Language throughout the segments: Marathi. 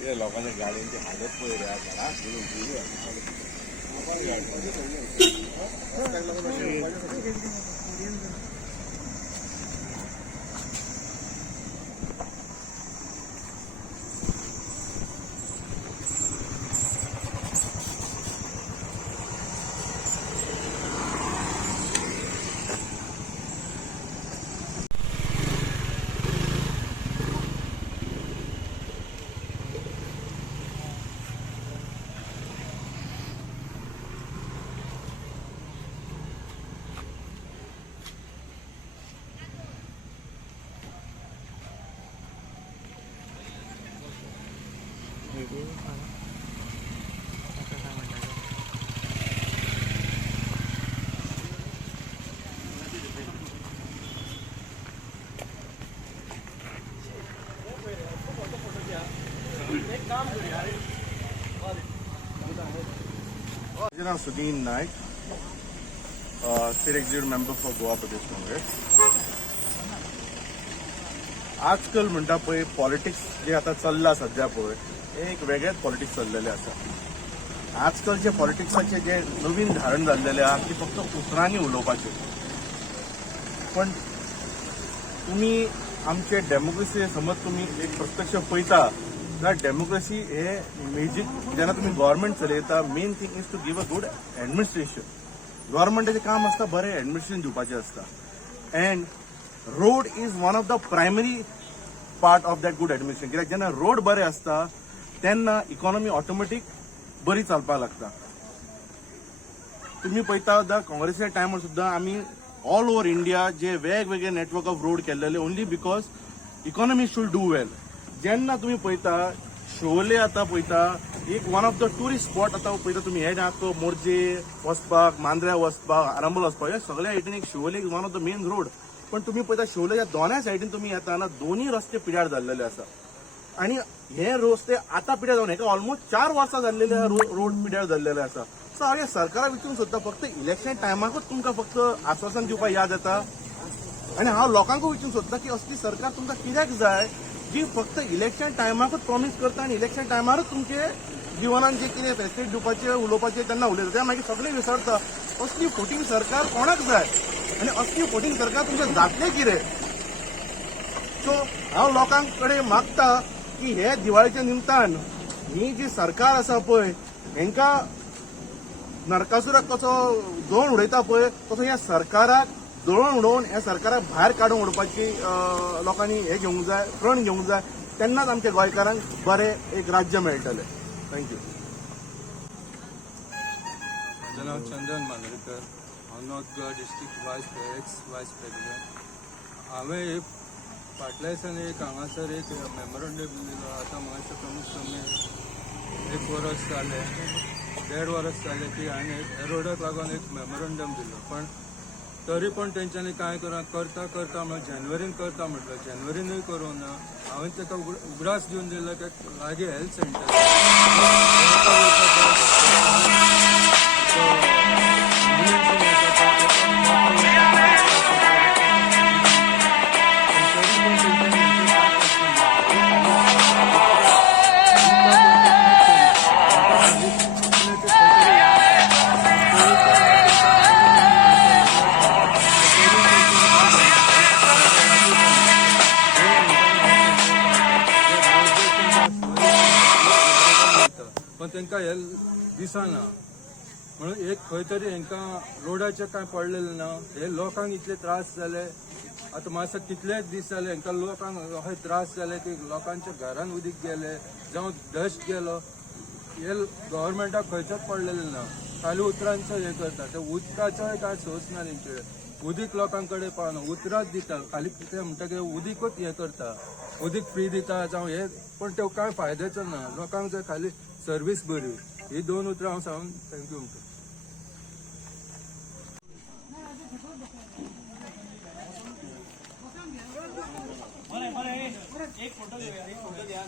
ये लोकांच्या गाड्यांची हालत पळय Sudeen Naik, State Executive Member for Goa Pradesh Congress. आजकाल म्हणटा पळय पॉलिटिक्स जे आता चल्ला सध्या पळय हे एक वेगळेच पॉलिटिक्स चल्लेले आसा. आजकालचे पॉलिटिक्साचे जे नवीन धारण जाल्लेले आहा ती फक्त उतरांनी उलोवपाचे. पण तुम्ही आमचे डेमोक्रेसी समज तुम्ही एक प्रत्यक्ष पळयता जाल्यार डेमोक्रेसी हे मेजीक जेन्ना तुम्ही गव्हर्नमेंट चलयता main thing is to give a good administration. गव्हर्नमेंटाचें काम आसता बरें एडमिनिस्ट्रेशन दिवपाचें आसता and road is one of the primary part of that good administration. कित्याक जेन्ना रोड बरे आसता तेन्ना इकॉनॉमी ऑटोमॅटीक बरी चलपाक लागता. तुम्ही पळयता द काँग्रेसीच्या टायमार सुद्दां आमी ऑल ओव्हर इंडिया जे वेगवेगळे नेटवर्क ऑफ रोड केल्लेले only because economy should do well. जेन्ना तुम्ही पळयता शोले आता पळयता एक one of the tourist spot आता पळयता तुम्ही हे जातो मोर्जे वचपाक मांद्र्या वचपाक आरंबोल वचपाक हे सगळ्या सायडीन एक Sholay one of the main road. पण तुम्ही पळयता शोलेच्या दोनूय सायडीन तुम्ही येताना दोन्ही रस्ते पिड्यार जाल्लेले आसा आणि हे रस्ते आता पिड्यार जावन हेका ऑलमोस्ट 4 वर्सां जाल्लेले रोड पिड्यार जाल्लेले आसा. सो हांव सरकारा विचारून सोदता फक्त इलेक्शन टायमाकूच तुमकां फक्त आश्वासन दिवपाक याद येता आनी हांव लोकांकूय विचारून सोदता की असली सरकार तुमकां कित्याक जाय जी फक्त इलेक्शन टायमाकूच प्रॉमिस करता आनी इलेक्शन टायमारूच तुमचे जिवनान जे कितें फेसिलिटी दिवपाचे उलोवपाचे तेन्ना उलयता ते मागीर सगळे विसरता. असली फोटींग सरकार कोणाक जाय आनी असली फोटींग सरकार तुमचें जातलें कितें. सो हांव लोकांक कडेन मागता की हे दिवाळीच्या निमतान ही जी सरकार आसा पळय हेंकां नरकासुराक कसो दळून उडयता पळय तसो ह्या सरकाराक दळून उडोवन ह्या सरकाराक भायर काडून उडोवपाची लोकांनी हे घेवंक जाय प्रण घेवंक जाय. तेन्नाच आमच्या गोंयकारांक बरें एक राज्य मेळटलें. थँक्यू. म्हजें नांव चंदन मांद्रेकर. हांव नॉर्थ गोवा डिस्ट्रिक्ट एक्स वायस प्रेसिडेंट. हांवें फाटल्या दिसांनी एक हांगासर एक मेमोरंडम दिलो. आतां म्हाका कमीत कमी 1 वर्स जालें 1.5 वर्स जालें की हांवें ह्या रोडाक लागून एक मेमोरंडम दिलो. पण तरी पण तेंच्यांनी काय करता म्हणून जानेवारीन करता म्हटलं. जानेवारीनूय करूं ना. हांवें ताका उगडास दिवन दिलो की लागीं हेल्थ सेंटर पण तांकां हे दिसना म्हणून एक खंय तरी हांकां रोडाचें कांय पडलेलें ना. हे लोकांक इतले त्रास जाले. आतां मातसो कितलेच दीस जाले हांकां लोकांक अशे त्रास जाले की लोकांच्या घरान उदीक गेले जावं डस्ट गेलो. हे गव्हर्मेंटाक खंयचोच पडलेलें ना. खाली उतरांचो हे करता ते उदकाचोय कांय सोर्स ना तेंचे कडेन. उदीक लोकां कडेन पावना. उतरांच दिता खाली कितें म्हणटा उदीकूच हे करता. उदीक फ्री दिता जावं हे पण ते कांय फायद्याचो ना. लोकांक जाय खाली सर्वीस बरी. ही 2 उतरां हांव सांगून थँक्यू म्हणटा. एक फोटो घ्या.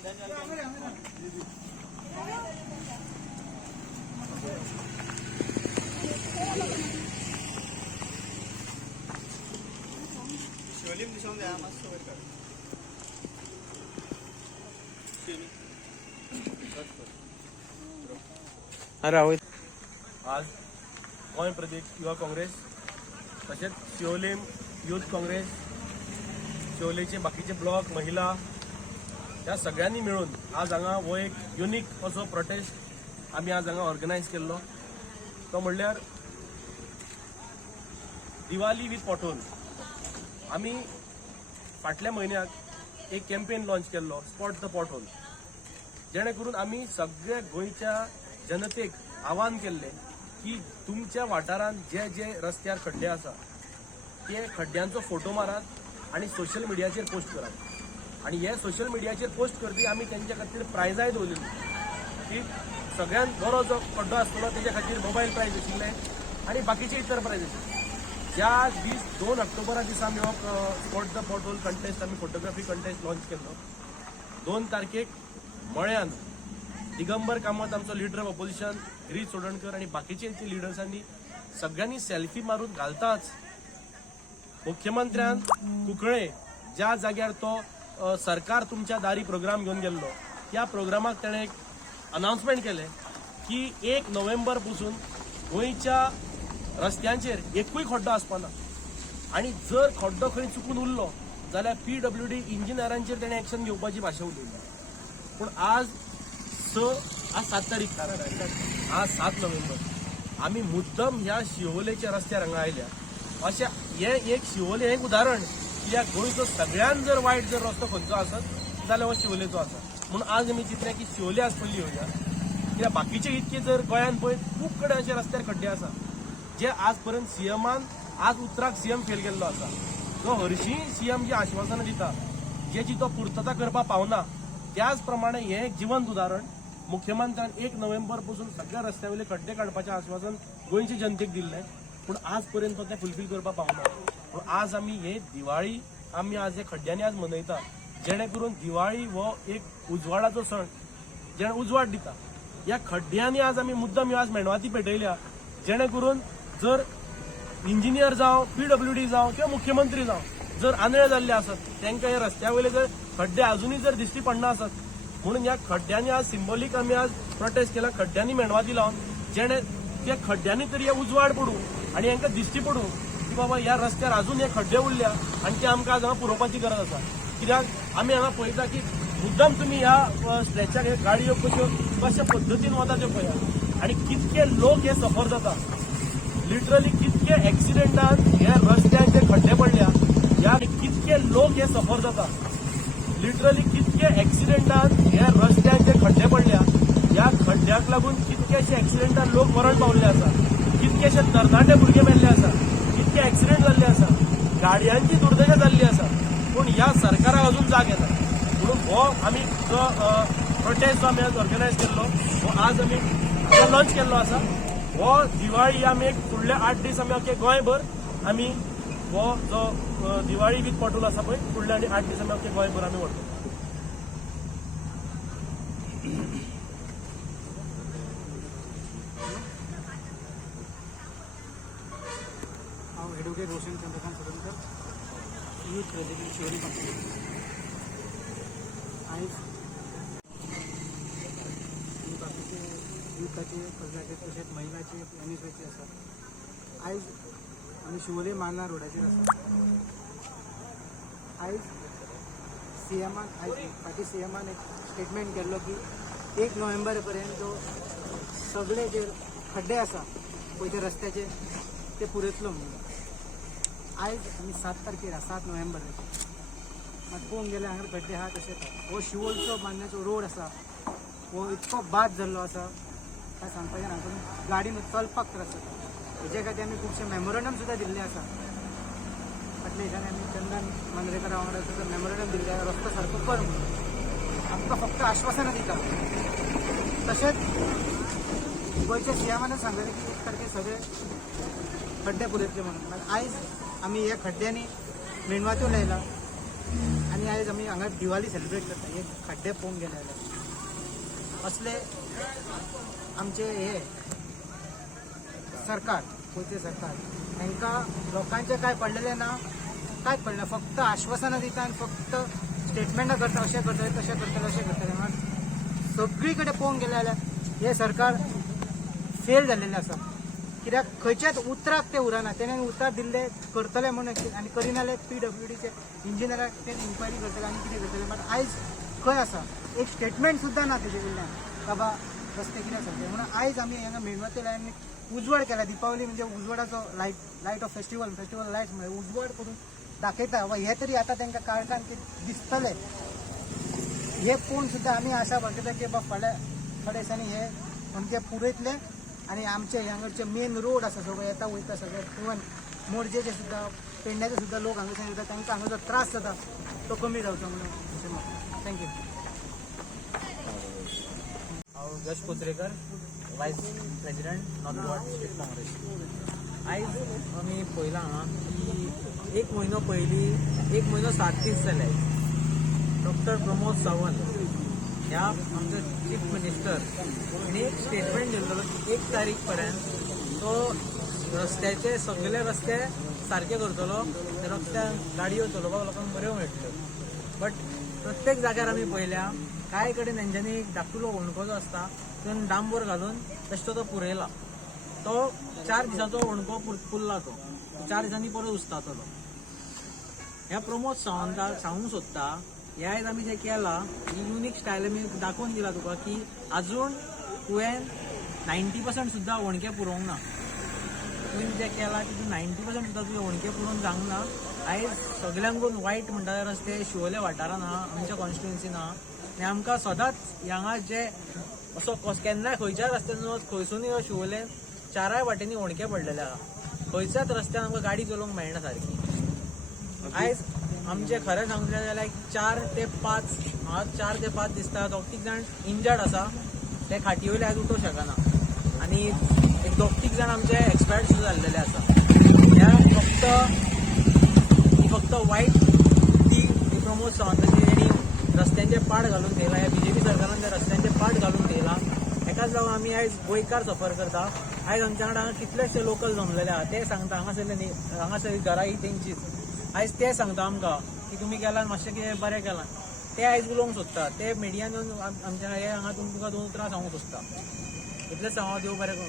आज गोंय प्रदेश युवा काँग्रेस तसेच शिवोलेम युथ काँग्रेस शिवोलेचे बाकीचे ब्लॉक महिला ह्या सगळ्यांनी मिळून आज हांगा हो एक युनिक असो प्रोटेस्ट आमी आज हांगा ऑर्गनायज केल्लो तो म्हणल्यार दिवाली विथ पॉटहोल. आमी फाटल्या म्हयन्याक एक कॅम्पेन लॉन्च केल्लो स्पॉट द पॉटहोल, जेणे करून आमी सगळ्या गोंयच्या जनतेक आवाहन केल्ले की तुमच्या वाठारांत जे जे रस्त्यार खड्डे आसा ते खड्ड्यांचो फोटो मारात आणि सोशल मिडियाचेर पोस्ट करात. आणि हे सोशल मिडियाचेर पोस्ट करपी आमी तेंच्या खातीर प्रायजाय दवरलेली की सगळ्यांत बरो जो खड्डो आसतलो तेच्या खातीर मोबायल प्रायज आशिल्ले आणि बाकीचे इतर प्रायज आशिल्ले. ज्या 2 ऑक्टोबरा दिसा आमी हो स्पॉट द पॉटहोल कंटेस्ट आमी फोटोग्राफी कंटेस्ट लॉन्च केल्लो. 2 तारखेक मळ्यान दिगंबर कामत आमचो leader of opposition Girish Chodankar आणि बाकीचे लिडर्सांनी सगळ्यांनी सेल्फी मारून घालताच मुख्यमंत्र्यान कुंकळे ज्या जाग्यार तो सरकार तुमच्या दारी प्रोग्राम घेऊन गेल्लो त्या प्रोग्रामाक ताणें एक अनाउन्समेंट केले की 1 नोव्हेंबर पासून गोंयच्या रस्त्यांचेर एकूय खड्डो आसपाना आणि जर खड्डो खंय चुकून उरलो जाल्यार PWD इंजिनियरांचेर ताणें एक्शन घेवपाची भाशा उलयली. पूण आज 7 तारीख आज 7 नोव्हेंबर आमी मुद्दम ह्या शिवोलेच्या रस्त्यार हांगा आयल्या. अशें हें एक शिवोले एक उदाहरण कित्याक गोंयचो सगळ्यान जर वायट जर रस्तो खंयचो आसत जाल्यार हो शिवोलेचो आसा. म्हणून आज आमी चिंतलें की शिवोले आसतली येवया कित्याक बाकीचे इतके जर गोंयांत पळय खूब कडेन अशे रस्त्यार खड्डे आसा जे आज पर्यंत सीएमान आज उतराक सीएम फेल केल्लो आसा. जो हरशीं सीएम जी आश्वासनां दिता जेची तो पुर्तता करपाक पावना त्याच प्रमाणे हें एक जिवंत उदाहरण मुख्यमंत्र्यान 1 नोव्हेंबर पासून सगळ्या रस्त्यावयले खड्डे काडपाचें आश्वासन गोंयच्या जनतेक दिल्लें. पूण आज पर्यंत तो तें फुलफील करपाक पावना. पूण आज आमी हे दिवाळी आमी आज हे खड्ड्यांनी आज मनयता जेणे करून दिवाळी हो एक उजवाडाचो सण जेणे उजवाड दिता. ह्या खड्ड्यांनी आज आमी मुद्दम ह्यो आज मेणवाती पेटयल्या जेणे करून जर इंजिनियर जावं PWD जावं किंवा मुख्यमंत्री जावं जर आंधळे जाल्ले आसत तांकां हे रस्त्या वयले जर खड्डे अजूनही जर दिश्टी पडना आसत म्हणून ह्या खड्ड्यांनी आज सिंबॉलीक आमी आज प्रोटेस्ट केला खड्ड्यांनी मेणवाती लावन जेणे त्या खड्ड्यांनी तरी हे उजवाड पडू आणि हांकां दिश्टी पडू की बाबा ह्या रस्त्यार अजून हे खड्डे उरल्या आणि ते आमकां आज हांगा पुरोवपाची गरज आसा. कित्याक आमी हांगा पळयता की मुद्दम तुमी ह्या स्ट्रेचाक गाडयो कशा पद्दतीन वता त्यो पळया आणि कितके लोक हे सफर जाता. लिटरली कितके एक्सिडेंटान ह्या रस्त्याक जे खड्डे पडल्या ह्या कितके लोक हे सफर जाता. लिटरली कितके एक्सिडेंटान ह्या रस्त्याक जे खड्डे पडल्या ह्या खड्ड्याक लागून कितकेशे एक्सिडेंटान लोक मरण पावले आसा, कितकेशे तरणाटे भुरगे मेल्ले आसा, कितके एक्सिडेंट जाल्ले आसा, गाडयांची दुर्दशा जाल्ली आसा. पूण ह्या सरकाराक अजून जाग येता. म्हणून हो आमी जो प्रोटेस्ट जो आमी आज ऑर्गनायज केल्लो हो आज आमी लॉन्च केल्लो आसा. हो दिवाळी आमी एक फुडले 8 दीस आमी अख्खे गोंयभर आमी हो जो दिवाळी विथ पॉटहोल आसा पळय फुडले आनी 8 दीस आमी अख्खे गोंयभर आमी व्हरतलो. हांव advocate Roshan Chandrakant Sadankar youth president Shivoli company. आयज बाकीचे युथाचे कसल्याचे तशेंच महिलाचे एनएसएसचे आसात. आयज आमी शिवोले माना रोडाचेर आसा. आयज फाटीं सीएमान एक स्टेटमेंट केल्लो की 1 नोव्हेंबर पर्यंत जो सगळे जे खड्डे आसा पळय ते रस्त्याचे ते पुरयतलो म्हणून. आयज आमी 7 तारखेर 7 नोव्हेंबर मात पळोवंक गेल्यार हांगा खड्डे आहा तशेंच आहा. हो शिवोलचो बांदण्याचो रोड आसा हो इतको बाद जाल्लो आसा काय सांगपाचें ना. पूण गाडीन चलपाक त्रास जाता. हेजे खातीर आमी खुबशे मेमोरंडम सुद्दां दिल्ले आसा. फाटल्या दिसांनी आमी चंदन मांद्रेकर वांगडा सुद्दां मेमोरंडम दिल्ले रस्तो सारको कर म्हणून. आमकां फक्त आश्वासनां दिता. तशेंच गोंयच्या सीएमानूच सांगलें की 1 तारखेर सगळे खड्डे पुरयतले म्हणून. आयज आमी ह्या खड्ड्यांनी मेणवात्यो लायला आनी आयज आमी हांगा दिवाळी सेलिब्रेट करता. हे खड्डे पळोवंक गेले जाल्यार असले आमचे हे सरकार गोंयचे सरकार हांकां लोकांचे कांय पडलेले ना कांयच पडलें फक्त आश्वासनां दिता आनी फक्त स्टेटमेंटां करता अशें करतले तशें करतले अशें करतले म्हणून सगळी कडेन पळोवंक गेलें जाल्यार हे सरकार फेल जाल्लेलें आसा कित्याक खंयच्याच उतराक ते उरना तेणें उतर दिल्ले करतले म्हणून आनी करिनाले PWDचे इंजिनियराक ते इन्क्वायरी करतले आनी कितें करतले बट आयज खंय आसा एक स्टेटमेंट सुद्दां ना तेजे कडल्यान बाबा रस्ते कित्याक सारके म्हणून आयज आमी हांगा मेणवते लायन उजवाड केला दिपावली म्हणजे उजवाडाचो लायट ऑफ फेस्टिवल लायट्स म्हणजे उजवाड करून दाखयता वा हे तरी आतां तांकां काळखान दिसतले हे पळोवन सुद्दां आमी आशा बाळगता की बाबा फाल्यां थोड्या दिसांनी हे अमके पुरयतले आनी आमचे हांगाचे मेन रोड आसा सगळे येता वयता सगळे इवन मोरजेचे सुद्दां पेडण्याचे सुद्दां लोक हांगासर येता तांकां हांगा जो त्रास जाता तो कमी जावचो म्हणून थँक्यू. हांव यश कोचरेकर वायस president north Goa district Congress. आयज आमी पळयलां हांगा की एक म्हयनो पयलीं 1 म्हयनो 7 दीस जाले डॉक्टर प्रमोद सावंत ह्या आमचे चीफ मिनिस्टर आनी एक स्टेटमेंट दिल्लो की 1 तारीख पर्यंत तो रस्त्याचे सगळे रस्ते सारके करतलो ते रस्त्यान गाडयो चलोवपाक लोकांक बऱ्यो मेळटल्यो. बट प्रत्येक जाग्यार आमी पळयल्या कांय कडेन तेंच्यांनी एक धाकटुलो होणको जो आसता तातूंत डांबर घालून तशें तो पुरयला. तो 4 दिसांचो होणको पुरला तो 4 दिसांनी परत उस्तातलो. ह्या प्रमोद सावंताक सांगूंक सोदता हे आयज आमी जें केलां ही युनीक स्टायल आमी दाखोवन दिला तुका की आजून तुवें 90% सुद्दां होणके पुरोवंक ना. तुवें जें केलां तितून 90% सुद्दां तुवें होणके पुरोवन जावंक ना. आयज सगळ्यांकून वायट म्हणटा ते रस्ते शिवोले वाठारान आहा आमच्या कॉन्स्टिट्युएन्सीन आहा आनी आमकां सदांच हांगा जे असो केन्नाय खंयच्याय रस्त्यान खंयसूनय शिवोले 4 वाटेनी होणके पडलेले आहा. खंयच्याच रस्त्यान आमकां गाडी चलोवंक मेळना सारकी. आयज आमचे खरें सांगलें जाल्यार 4 ते 5 दिसता 2-3 जाण इंजर्ड आसा ते खाटी वयले आयज उठोवंक शकना आनी एक 2-3 जाण आमचे एक्सपायर्ड सुद्दां जाल्लेले आसा. ह्या फक्त वायट ती प्रमोद सावंताची तेणी रस्त्यांचे पाड घालून थेयला ह्या BJP सरकारान ते रस्त्यांचे पाड घालून थेयला. हेकाच लागून आमी आयज गोंयकार सफर करता. आयज आमच्या वांगडा हांगा कितलेशे लोकल जमलेले आहा ते सांगता हांगासरली घरां ही तेंचीच. आयज ते सांगता आमकां की तुमी केलां मातशें कितें बरें केलां ते आयज उलोवंक सोदता. ते मिडियान येवन आमच्या हे हांगा तुमकां 2 उतरां सांगूंक सोदता. इतलेंच सांगून देव बरें करूं.